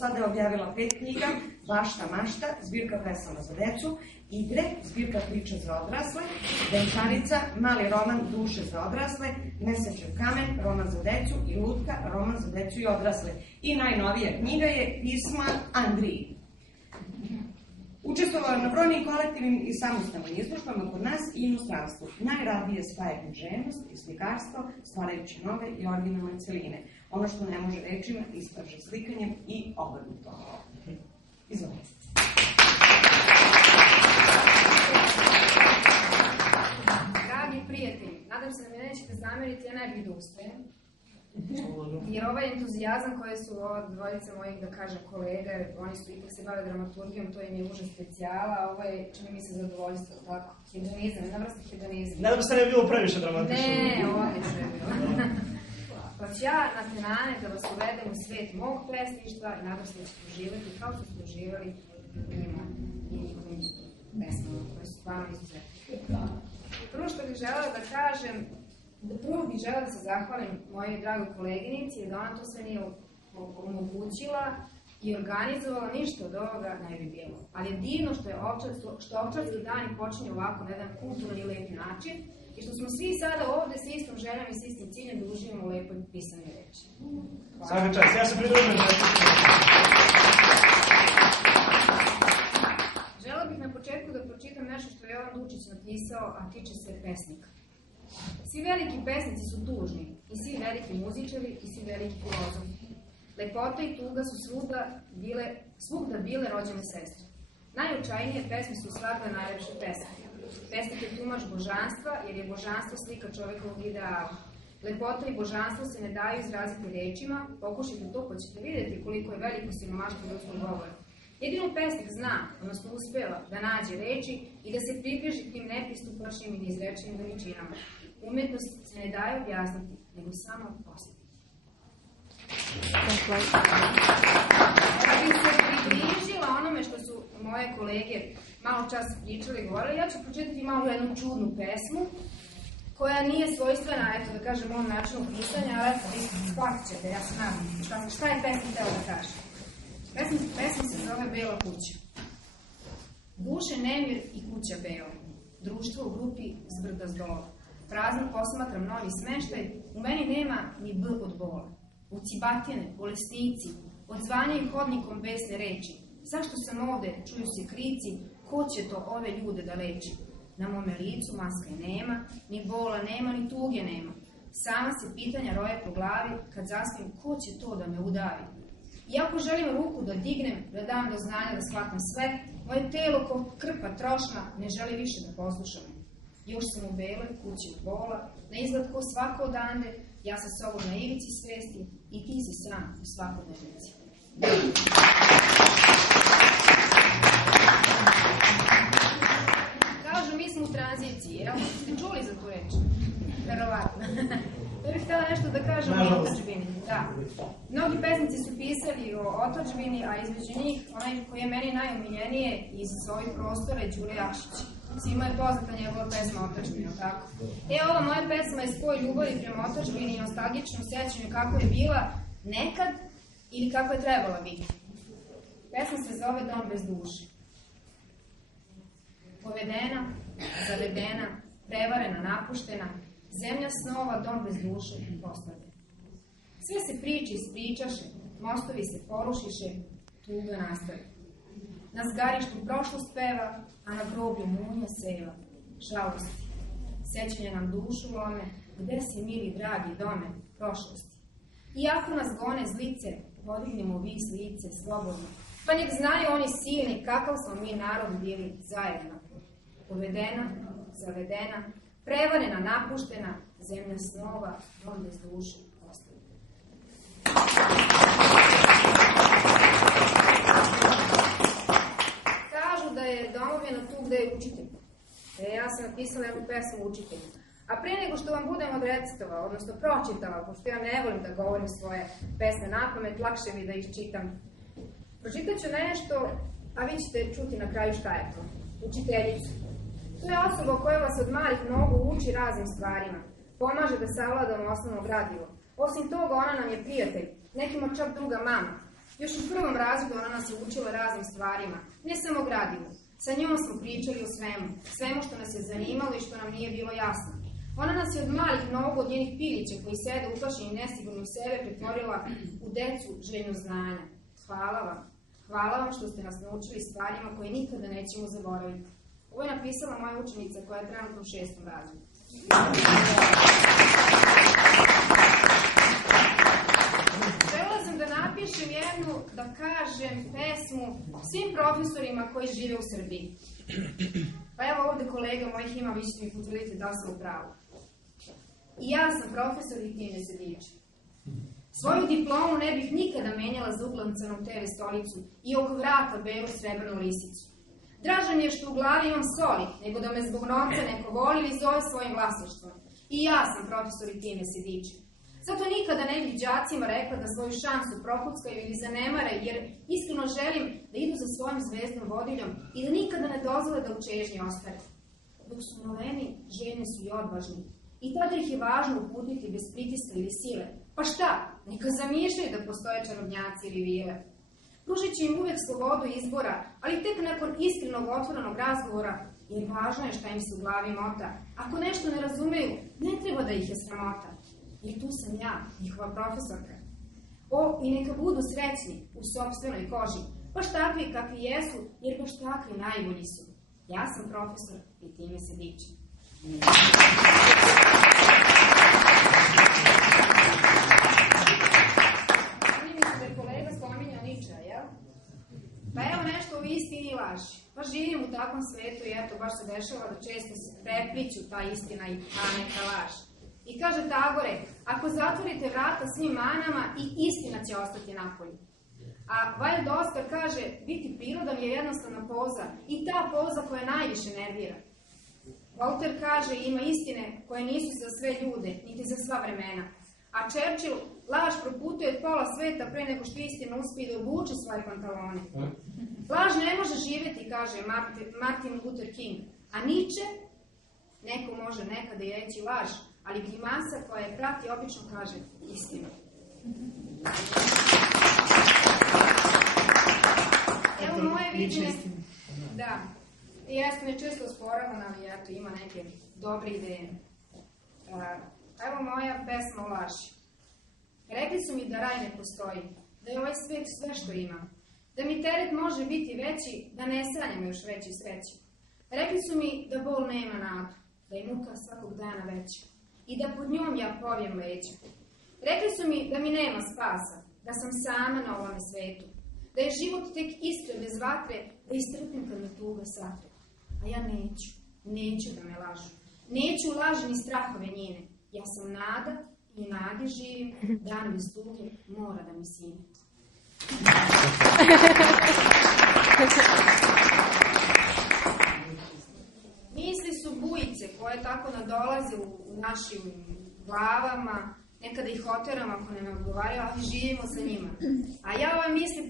Sada je objavila 5 knjiga, Bašta mašta, zbirka pesama za decu, Igre, zbirka priča za odrasle, Venčanica, mali roman Duše za odrasle, Mesečev kamen, roman za decu i Lutka, roman za decu i odrasle. I najnovija knjiga je Pisma Andriji. Učestvovala na brojnim kolektivnim i samostalnim izložbama kod nas i inostranstvu. Najradije spaja književnost i slikarstvo, stvarajući nove i originalne celine. Ono što ne može rečima, iskaže slikanjem i obrnuto. Izvolite. Dragi prijatelji, nadam se da mi nećete zameriti, ja ne bih da uspejem. Jer ovaj entuzijazam koje su ova dvojica mojih, da kažem, kolega, oni su ipak se bave dramaturgijom, to im je užas specijala, a ovo je, čini mi se, zadovoljstvo, tako? Hedonizam, jedna vrsta hedonizma. Nadam se ne bi bilo previše dramatično. Ne, odlično je bilo. Pa ću ja na tenane da vas uvedem u svet mog pesništva i nadam se da ćete uživati kao što ste uživali u njima i njihovim pesmama, koje su stvarno izuzetne. Prvo što bih želela da kažem, prvo bih želela da se zahvalim mojoj dragoj koleginici, jer da ona to sve nije omogućila i organizovala, ništa od ovoga ne bi bilo. Ali je divno što Ovčarski dani počinje ovako na jedan kulturan i lep način i što smo svi sada ovde sa istom željom i s istim ciljem da uživamo u lepoj pisane reči. Svaka čast, ja se pridružujem. Želela bih na početku da pročitam nešto što je Jovan Dučić napisao, a tiče se pesnika. Svi veliki pesnici su tužni, i svi veliki muzičari, i svi veliki filozofi. Lepota i tuga su svugda bile rođene sestre. Najočajnije pesme su svakda najlepše pesme. Pesnik je tumač božanstva, jer je božanstvo slika čovekovog ideala. Lepota i božanstvo se ne daju izraziti rečima, pokušajte to pa ćete vidjeti koliko je veliko siromaštvo ljudskog govora. Jedino pesnik zna, odnosno uspeva, da nađe reči i da se približi tim nepristupačnim i neizrečenim veličinama. Umetnost se ne daje objasniti, nego samo osjetiti. Da bi se približila onome što su moje kolege malo čas pričali i govorili, ja ću pročitati malo jednu čudnu pesmu, koja nije svojstvena, eto da kažem, ovom načinu pisanja, ali eto, vi shvatit ćete, ja se nadam. Šta je pesnik teo da kaže? Pesma se zove Bela kuća. Duše nemir i kuća bela. Društvo u grupi zbrda zdola. Prazno posmatram novi smeštaj, u meni nema ni B od bola. Ucibatine, bolesnici, odzvanjaju hodnikom besne reči. Zašto sam ovde, čuju se krici, ko će to ove ljude da leči? Na mome licu maske nema, ni bola nema, ni tuge nema. Sama se pitanja roje po glavi, kad zaspim, ko će to da me udavi? Iako želim ruku da dignem, da dam do znanja da shvatam sve, moje telo ko krpa trošna ne želi više da poslušam. Još sam u beloj kući od bola, na izgled ko svako odande, ja sa sobom na ivici svesti i ti si sam u svakodnevnici. Kažu, mi smo u tranziciji, jel? Ste čuli za tu reč? Verovatno. Ja bih htjela nešto da kažem o otadžbini. Da. Mnogi pesnici su pisali o otadžbini, a između njih, onaj koji je meni najomiljenije iz svojih prostora je Đure Jakšić. Svima je poznata njegova pesma Otadžbina, tako? Ova moja pesma je spoj ljubavi prema otadžbini i nostalgičnom sećanju kako je bila nekad ili kako je trebala biti. Pesma se zove Dom bez duše. Povedena, zavedena, prevarena, napuštena, zemlja snova, dom bez duše, postavlja. Sve se priče ispričaše, mostovi se porušiše, tuga nastavi. Na zgarištu prošlost peva, a na groblju munja seva, žalosti. Sećanja nam dušu lome, gde si mili, dragi dome, prošlosti. Iako nas gone zlice, podignemo vis lice slobodno, pa nek znaju oni silni kakav smo mi narod bili zajedno. Povedena, zavedena, prevarena, napuštena, zemlja snova, dom bez duše, ostavljena. Kažu da je domovina tu gde je učitelj. Ja sam napisala jednu pesmu učitelju. A prije nego što vam budem odrecitovao, odnosno pročitala, pošto ja ne volim da govorim svoje pesme napamet, lakše mi da ih čitam. Pročitat ću nešto, a vi ćete čuti na kraju šta je to. Učiteljica. To je osoba koja vas od malih nogu uči raznim stvarima. Pomaže da savladamo osnovno gradivo. Osim toga, ona nam je prijatelj, nekima čak druga mama. Još u prvom razredu ona nas je učila raznim stvarima, ne samo gradivu. Sa njom smo pričali o svemu što nas je zanimalo i što nam nije bilo jasno. Ona nas je od malih nogu, od njenih pilića koji sede uplašeni i nesigurni u sebe, pretvorila u decu željnu znanja. Hvala vam. Hvala vam što ste nas naučili stvarima koje nikada nećemo zaboraviti. Ovo je napisala moja učenica koja je trenutno u 6. razredu. Želela sam da napišem jednu, da kažem, pesmu svim profesorima koji žive u Srbiji. Pa evo ovde kolega mojih ima, vi ćete mi potvrditi da sam u pravu. I ja sam profesor i time se dičim. Svoju diplomu ne bih nikada menjala za uglancanu TV stolicu i oko vrata belu srebrnu lisicu. Draže mi je što u glavi imam soli, nego da me zbog novca neko voli ili zove svojim vlasništvom. I ja sam profesor i time se dičim. Zato nikada ne bih đacima rekla da svoju šansu prokuckaju ili zanemare, jer iskreno želim da idu za svojom zvezdnom vodiljom i da nikada ne dozvole da u čežnji ostare. Dok su maleni, željni su i odvažni. I tada ih je važno uputiti bez pritiska ili sile. Pa šta? Neka zamišljaju da postoje čarobnjaci ili vile. Pružit ću im uvek slobodu izbora, ali tek nakon iskrenog otvorenog razgovora, jer važno je šta im se u glavi mota. Ako nešto ne razumeju, ne treba da ih je sramota. Jer tu sam ja, njihova profesorka. O, i neka budu srećni u sopstvenoj koži, baš takvi kakvi jesu, jer baš takvi najbolji su. Ja sam profesor i time se dičim. Čini mi se da je kolega spominjao Niča, jel? Pa evo nešto o istini i laži. Pa živim u takvom svetu i eto, baš se dešava da često se prepliću ta istina i ta neka laž. I kaže Tagore, ako zatvorite vrata svim manama, i istina će ostati napolju. A Wild Oscar kaže, biti prirodan je jednostavna poza i ta poza koja najviše nervira. Voltaire kaže, ima istine koje nisu za sve ljude, niti za sva vremena. A Churchill, laž proputuje od pola sveta pre nego što istina uspije da obuče svoje pantalone. Laž ne može živeti, kaže Martin Luther King. A Nietzsche, neko može nekada i reći laž, ali grimasa koja je prati obično kaže istinu. Evo moje viđenje. Da. I jeste me često osporavan, ali eto, ima neke dobre ideje. Evo moja pesma o laži. Rekli su mi da raj ne postoji, da je ovaj svet sve što ima, da mi teret može biti veći, da ne sanjam još veći sreći. Rekli su mi da bol nema nadu, da je muka svakog dana veća i da pod njom ja povijem leđa. Rekli su mi da mi nema spasa, da sam sama na ovome svetu, da je život tek iskre bez vatre, da istrpim kad me tuga satre. A ja neću da me lažu. Neću laži ni strahove njene. Ja sam nada i nadi živim, dan bez tuge mora da mi sine. Misli su bujice koje tako nadolaze u našim glavama, nekada ih oteramo ako ne odgovaraju, ali živimo sa njima. A ja ove misli,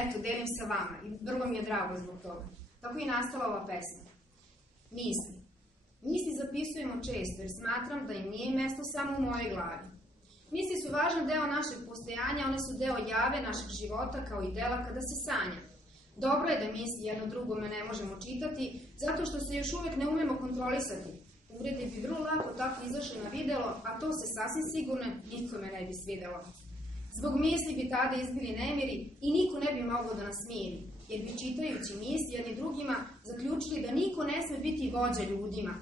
eto, delim sa vama i vrlo mi je drago zbog toga. Tako i nastala ova pesma. Misli. Misli zapisujemo često jer smatram da im nije mesto samo u mojoj glavi. Misli su važan deo našeg postojanja, one su deo jave našeg života kao i dela kada se sanja. Dobro je da misli jedno drugome ne možemo čitati, zato što se još uvek ne umemo kontrolisati. Uvrede bi vrlo lako tako izašli na videlo, a to se sasvim sigurno nikome ne bi svidelo. Zbog misli bi tada izbili nemiri i niko ne bi mogao da nas smiri, jer bi čitajući misli jedni drugima zaključili da niko ne sme biti vođa ljudima.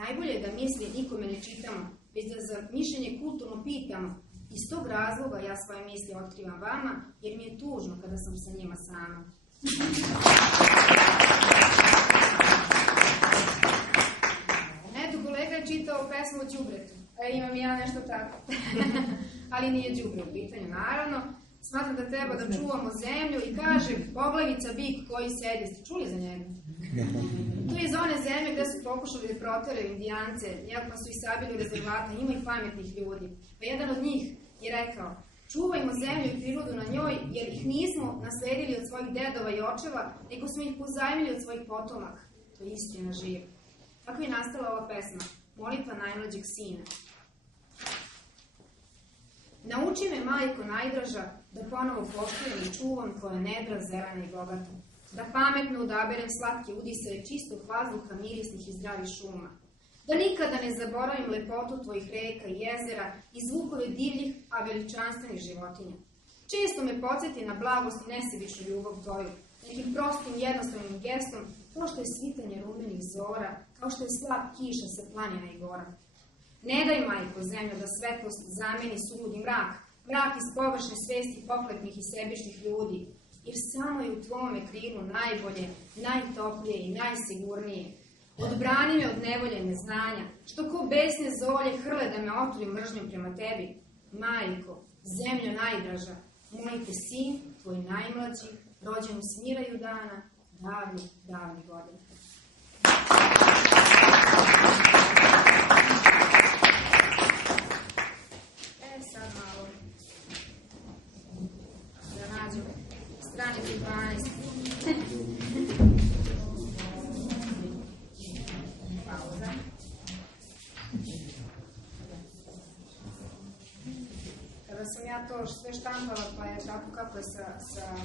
Najbolje je da misli nikome ne čitamo, već da za mišljenje kulturno pitamo. Iz tog razloga ja svoje misli otkrivam vama, jer mi je tužno kada sam sa njima sama. Eto, kolega je čitao pesmu o đubretu. Imam i ja nešto tako. Ali nije đubre u pitanju, naravno. Smatram da treba da čuvamo zemlju i kaže poglavica bik koji sedi. Ste čuli za njega? To je iz one zemlje gde su pokušali da proteraju indijance, iako su i sabili u rezervata, ima i pametnih ljudi. Pa jedan od njih je rekao, čuvajmo zemlju i prirodu na njoj, jer ih nismo nasledili od svojih dedova i očeva, nego smo ih pozajmili od svojih potomaka. To je istina živa. Tako je nastala ova pesma, molitva najmlađeg sina. Nauči me, majko najdraža, da ponovo poštujem i čuvam tvoja nedra zelena i bogata. Da pametno odaberem slatke udisave čistog vazduha, mirisnih i zdravih šuma. Da nikada ne zaboravim lepotu tvojih reka i jezera i zvukove divljih, a veličanstvenih životinja. Često me podsjeti na blagost i nesebičnu ljubav tvoju, nekim prostim, jednostavnim gestom, kao što je svitanje rumenih zora, kao što je slab kiša sa planina i gora. Ne daj, majko, zemljo, da svetlost zameni suludi mrak, mrak iz površne svesti pohlepnih i sebičnih ljudi, jer samo je u tvome krilu najbolje, najtoplije i najsigurnije. Odbrani me od nevolje i neznanja, što ko besne zolje hrle da me otruje mržnjom prema tebi. Majko, zemljo najdraža, moj te sin, tvoj najmlađi, rođen u smiraju dana, davnih, davnih godina. Sad malo da nađu stranicu 12. Pauza. Kada sam ja to sve štampala, pa je tako kako je sa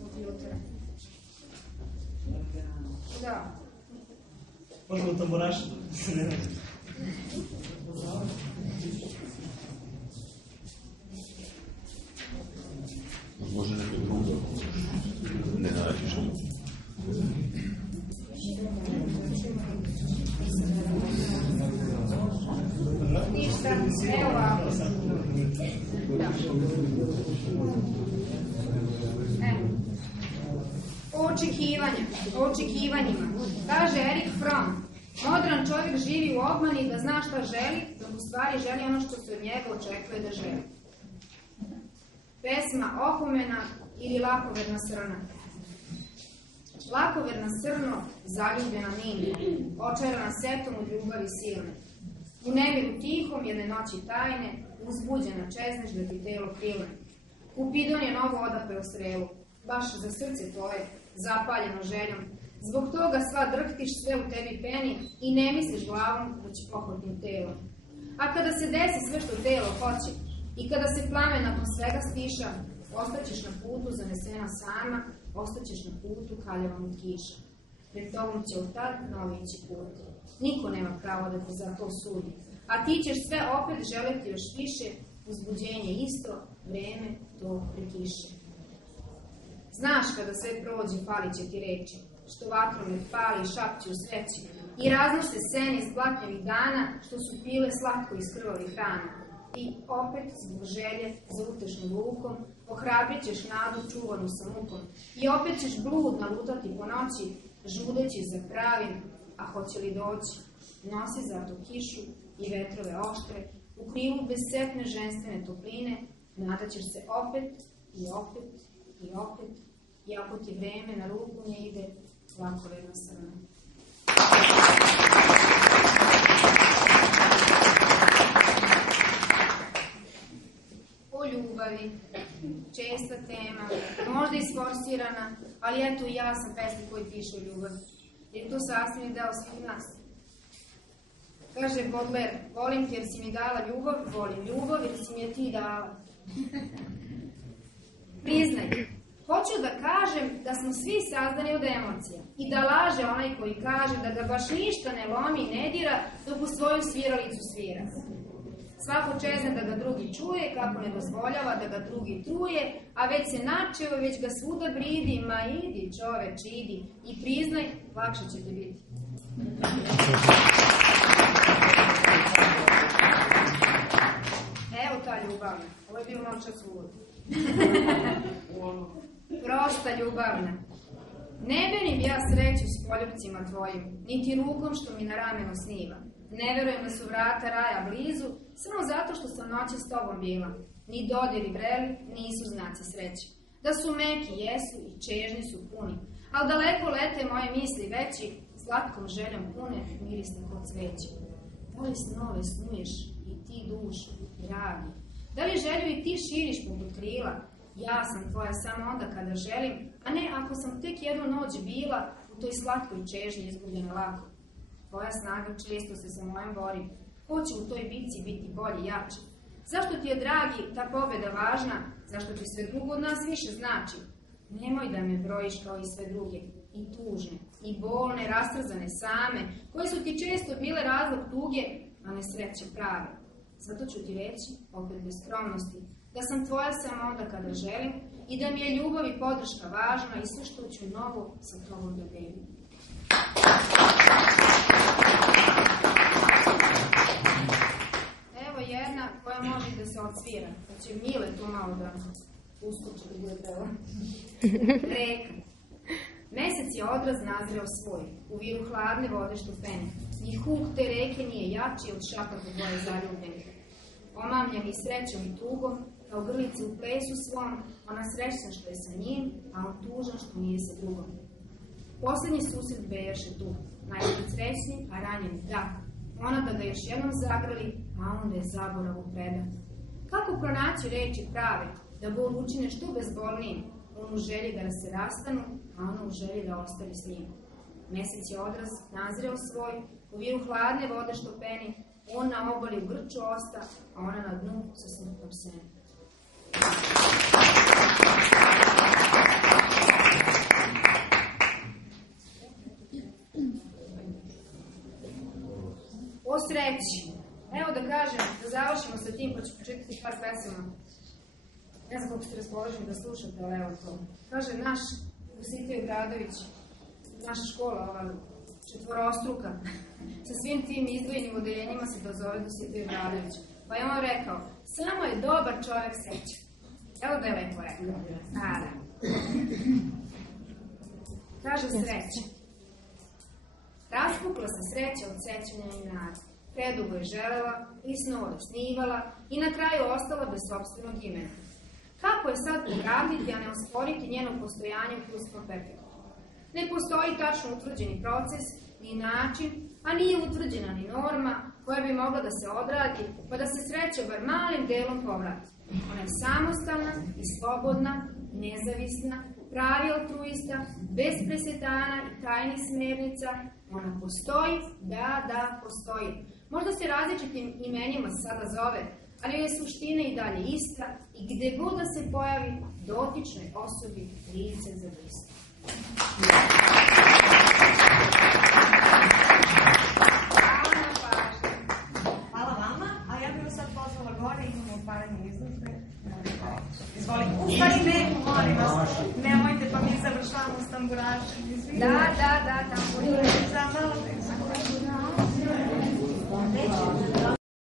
kompjutera. Da. Možemo tamburaš? Može neko drugo, ne nađeš. Ništa, evo ovako. O očekivanjima. Kaže Erik Fromm, modran čovjek živi u obmani da zna šta želi, dok u stvari želi ono što se od njega očekuje da želi. Pesma Opomena ili Lakoverna srna. Lakoverna srno, zaljubljena Nina, očarana setom od ljubavi silne. U nemiru tihom jedne noći tajne, uzbuđena čezneš da ti telo krilne. Kupidon je novo odapeo srelu, baš za srce tvoje, zapaljeno željom. Zbog toga sva drhtiš, sve u tebi peni i ne misliš glavom, već pohotnim telom. A kada se desi sve što telo hoće, i kada se plamen nakon svega stiša, ostaćeš na putu zanesena sama, ostaćeš na putu kaljavom od kiša. Pred tobom će od tad novi ići put. Niko nema pravo da te za to sudi. A ti ćeš sve opet želeti još više, uzbuđenje isto, vreme to prekiše. Znaš kada sve prođe, palit će ti reči, što vatromet pali, šapće u sreći, i raznose seni iz blatnjevih dana, što su pile slatko iz krvavih rana. I opet, zbog želje za utešnom lukom, ohrabrit ćeš nadu čuvanu sa mukom. I opet ćeš blud nalutati po noći, žudeći za pravim, a hoće li doći? Nosi zato kišu i vetrove oštre, u krilu bessetne ženstvene topline, nadaćeš se opet i opet i opet, i ako ti vreme na ruku ne ide, lakoverna srna. O ljubavi, česta tema, možda isforsirana, ali eto i ja sam pesnik koji piše o ljubavi, jer to sastavni deo svih nas. Kaže Baudelaire, volim te jer si mi dala ljubav, volim ljubav jer si mi je ti dala. Priznaj, hoću da kažem da smo svi sazdani od emocija i da laže onaj koji kaže da ga baš ništa ne lomi i ne dira dok u svoju sviralicu svira. Svako čezne da ga drugi čuje, kako ne dozvoljava da ga drugi truje, a već se načeo, već ga svuda bridi, ma idi čoveč, idi i priznaj, lakše će ti biti. Evo ta ljubavna, ovo je bio noćas uvod. Prosta ljubavna. Ne benim ja sreću s poljubcima tvojim, niti rukom što mi na ramenu sniva. Ne verujem da su vrata raja blizu, samo zato što sam noće s tobom bila. Ni dodiri vreli nisu znaci sreće. Da su meki jesu i čežni su puni, ali daleko lete moje misli veći, slatkom željom pune, mirisne kod cveće. Da li snove snuješ i ti dušu, dragi? Da li želju i ti širiš poput krila? Ja sam tvoja samo onda kada želim, a ne ako sam tek jednu noć bila u toj slatkoj čežnji izgubljena lako. Tvoja snaga često se sa mojom bori. Ko će u toj bitci biti bolji, jači? Zašto ti je, dragi, ta pobjeda važna? Zašto ti sve drugo od nas više znači? Nemoj da me brojiš kao i sve druge, i tužne, i bolne, rastrzane same, koje su ti često bile razlog tuge, a ne sreće prave. Zato ću ti reći, opet bez skromnosti, da sam tvoja samo onda kada želim i da mi je ljubav i podrška važna i sve što ću novo sa tobom da delim. Evo jedna koja može da se odsvira, da će Mile tu malo da uskoči da bude peva. Reka. Mesec je odraz nazreo svoj, u viru hladne vode što pene. Ni huk te reke nije jači od šapaka dvoje zaljubljenih. Omamljeni srećom i tugom, kao grlice u plesu svom, ona srećna što je sa njim, a on tužan što nije sa drugom. Poslednji susret bejaše tu, najpred srećni, a ranjeni da. Ona da ga još jednom zagrali, a onda je zaboravu preda. Kako pronaći reči prave, da bol učine što bezbolnijim, on u želji da se rastanu, a ona u želji da ostavi s njim. Mesec je odraz nazreo svoj, u viru hladne vode što peni, on na obali u grču osta, a ona na dnu sa smrtnom senom. O sreći. Evo da kažem, da završimo sa tim, pa ću počitati par pesama. Ne znam kako ste raspoloženi da slušate, ali evo to. Kaže naš Dositej Obradović, naša škola, ova četvorostruka, sa svim tim izdvojenim odeljenjima se to zove Dositej Obradović. Pa je on rekao, samo je dobar čovjek srećan. Evo da je lepo rekao. Da. Kaže sreća. Raspukla se sreća od sećanja i nada. Predugo je želela, isnovo da snivala i na kraju ostala bez sopstvenog imena. Kako je sad pograviti, a ne osporiti njeno postojanje u pluskom perfektu? Ne postoji tačno utvrđeni proces, ni način, a nije utvrđena ni norma koja bi mogla da se odradi, pa da se sreća bar malim delom povrati. Ona je samostalna i slobodna, nezavisna, pravi altruista, bez presedana i tajnih smernica. Ona postoji, da, postoji. Možda se različitim imenima sada zove, ali je suština i dalje ista i gde god da se pojavi, dotičnoj osobi lice za lice. Hvala vama, a ja bih vas sad pozvala gore, imamo otvaranje izložbe. Izvoli, ustani ne, molim vas, nemojte, pa mi završavamo s tamburašem. Da, tamburašem. Za malo,